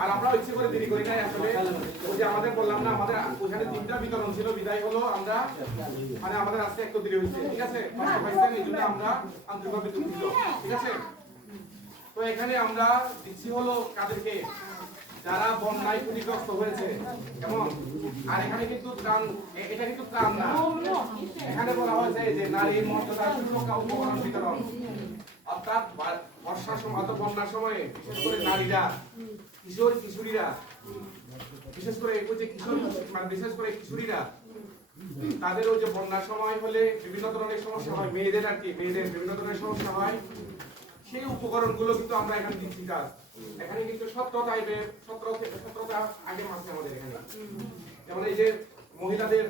আর আমরা ইচ্ছে করে দেরি করি নাই আসলে ওই যে আমাদের বললাম না আমাদের ওখানে 3টা বিতরণ ছিল বিদায় হলো আমরা মানে আমাদের আজকে একটু দেরি হয়েছে ঠিক আছে এই জন্য আমরা আন্তরিকভাবে দুঃখিত ঠিক আছে তো এখানে আমরা দিচ্ছি হলো কাদেরকে যারা বন্যায় ক্ষতিগ্রস্ত হয়েছে কেমন আর এখানে কিন্তু ত্রাণ এটা কিন্তু ত্রাণ না এখানে বলা হয়েছে যে নারীর মর্যাদা সুরক্ষা উপকরণ বিতরণ অর্থাৎ বর্ষার সময় অথবা বন্যার সময়ে বিশেষ করে নারীরা কিশোর কিশোরীরা বিশেষ করে ওই যে কিশোর মানে বিশেষ করে কিশোরীরা তাদের ওই যে বন্যার সময় হলে বিভিন্ন ধরনের সমস্যা হয় মেয়েদের আর কি মেয়েদের বিভিন্ন ধরনের সমস্যা হয় সেই উপকরণগুলো কিন্তু আমরা এখানে দিচ্ছি কাজ এখানে কিন্তু 17 টাইপের 17টা আইটেম আছে আমাদের এখানে যেমন এই যে মহিলাদের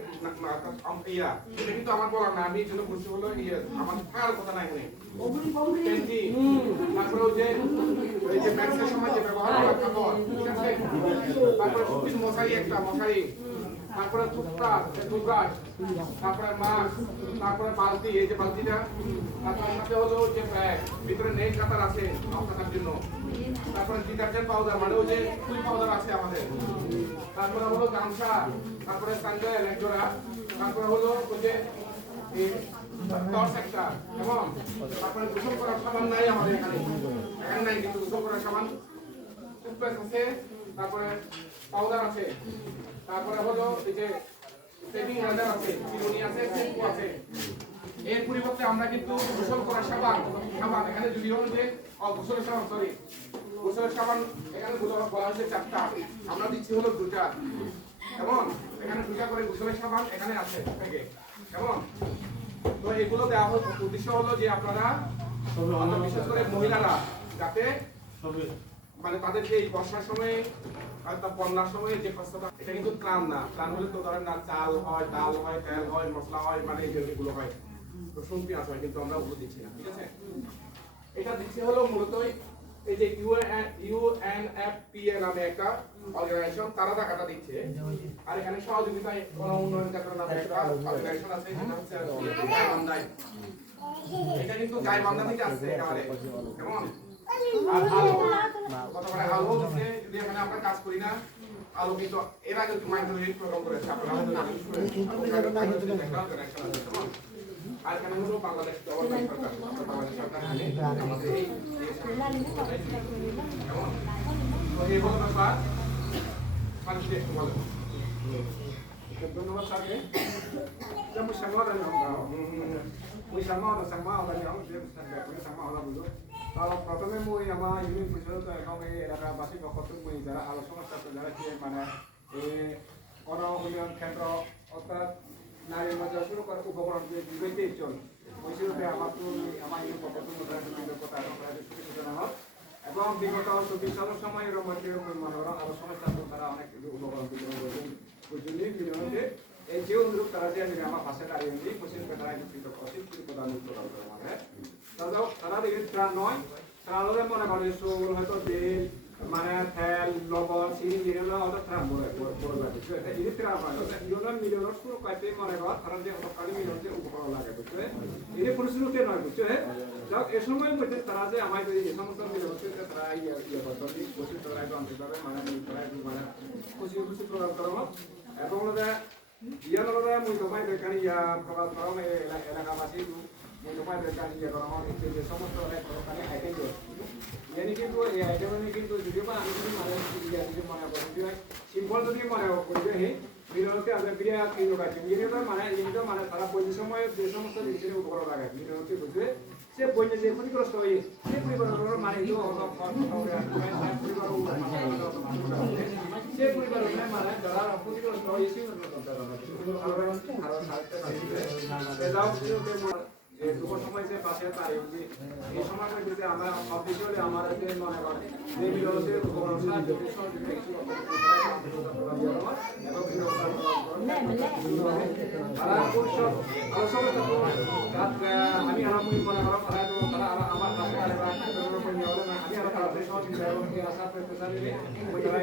ইয়া এটা কিন্তু আমার বলা না আমি এই জন্য বলছি হলো ইয়ে আমার থাকার কথা না এখানে তারপরে ওই যে ম্যাক্সের সময় যে ব্যবহার করা কাপড় ঠিক আছে তারপরে সুতির মশারি একটা মশারি তারপরে টুথব্রাশ তারপরে মাস্ক তারপরে বালতি এই যে বালতিটা তারপরে সাথে হলো যে ব্যাগ ভিতরে নেট কাটার আছে আপনার জন্য তারপরে ডিটারজেন্ট পাউডার মানে ওই যে ফুল পাউডার আছে আমাদের তারপরে হলো গামছা তারপরে স্যান্ডেল এক জোড়া তারপরে হলো ওই যে টর্চ একটা এবং তারপরে গোসল করার সাবান নাই আমাদের এখানে এখানে নাই কিন্তু গোসল করার সাবান টুথপেস্ট আছে তারপরে পাউডার আছে তারপরে হলো এই যে সেভিং রাজার আছে চিরুনি আছে শ্যাম্পু আছে এর পরিবর্তে আমরা কিন্তু গোসল করার সাবান এখানে যদি হলো যে গোসলের সাবান সরি গোসলের সাবান এখানে বলা হচ্ছে 4টা আমরা দিচ্ছি হলো 2টা কেমন এখানে 2টা করে গোসলের সাবান এখানে আছে থেকে কেমন তো এগুলো দেওয়া হলো উদ্দেশ্য হলো যে আপনারা বিশেষ করে মহিলারা যাতে মানে তাদেরকে এই বর্ষার সময় বন্যার সময় যে কষ্টটা এটা কিন্তু ত্রাণ না ত্রাণ হলে তো ধরেন না চাল হয় ডাল হয় তেল হয় মশলা হয় মানে যেগুলো হয় রসুন পেঁয়াজ হয় কিন্তু আমরা ওগুলো দিচ্ছি না ঠিক আছে এটা দিচ্ছে হলো মূলত এই যে ইউএনএফপিএ নামে একটা অর্গানাইজেশন তারা টাকাটা দিচ্ছে আর এখানে সহযোগিতায় গণ উন্নয়ন কেন্দ্র নামে একটা অর্গানাইজেশন আছে যেটা হচ্ছে গাইবান্ধায় এটা কিন্তু গাইবান্ধা থেকে আসছে একেবারে কেমন আর আলো কতবার আলো দিচ্ছে যদি এখানে আমরা কাজ করি না আলো কিন্তু এর আগে মাইক্রোওয়েভ প্রোগ্রাম করেছে আপনারা হয়তো জানেন আর এখানে হলো বাংলাদেশ গভর্নমেন্ট সরকার বাংলাদেশ সরকার আমাদের এই তো এই হলো ব্যাপার মানুষকে একটু বলেন ধন্যবাদ স্যারকে যেমন সাংবাদ ওই সাংবাদ dari aku dia bisa nggak sama orang dulu kalau প্রথমে মই আমার ইউনিয়ন পরিষদ এবং এই এলাকাবাসী পক্ষ মই যারা আলোচনা করতে যারা কি মানে এই গণ উন্নয়ন কেন্দ্র অর্থাৎ নারী মর্যাদা শুরু করে উপকরণ দিয়ে দিবেতে চল ওই হিসেবে আমার ইউনিয়ন পক্ষ থেকে কথা সূচনা হয় এবং বিগত 24 সালের সময়ের মধ্যে মনোরম আলোচনা চালু তারা অনেক উপকরণ বিতরণ করেছেন ওই জন্যই বিনিয়োগে এই যে অনুরূপ তারা যে আমার পাশে দাঁড়িয়ে নিই পশ্চিম তারা কিন্তু অশিক্ষিত প্রদান করে মানে তারা দেখে ত্রাণ নয় ত্রাণ হলে মনে করে চোল হয়তো তেল মানে তেল লবণ চিনি যেগুলো হয়তো ত্রাণ বলে এই ত্রাণ হয় ইউনিয়ন মিলিয়নের শুরু কাটতে মনে কর তারা যে সরকারি মিলিয়ন যে উপকরণ লাগে বুঝছে এই পরিস্থিতি নয় বুঝছে যাক এ সময়ের মধ্যে তারা যে আমাদের এই সমস্ত মিলিয়ন তারা ইয়ে করতে বসে তারা একটু আন্তরিকভাবে মানে তারা একটু মানে খুশি প্রদান করা এবং dia kalau saya mau coba berikan ya kalau eläkeläisille mau coba berikan ya kalau mau itu semua orang kalau kalian ada itu ini gitu ya ini gitu jadi apa ini mana dia jadi mana boleh simbol tu dia mana boleh he বিরোধে আমরা বিরিয়া kilo কাটি বিরিয়া মানে এটা মানে তারা বইয়ের সময় যে সমস্ত জিনিসের উপকরণ লাগে বিরোধে বুঝবে সে বইয়ে যে ক্ষতিগ্রস্ত হয়ে সে পরিবারের মানে সে পরিবারের মানে যারা ক্ষতিগ্রস্ত হয়ে দুপুর সময় যে পাশে তার এই সময় যদি আমরা অফিসিয়ালি আমার মনে করেন যে বিরোধে উপকরণ আমি আরামই মনে করো তারা আমার কাছে আমি আরো তাড়াতাড়ি সহযোগিতা এবং আশা করতে চাই ওই তারা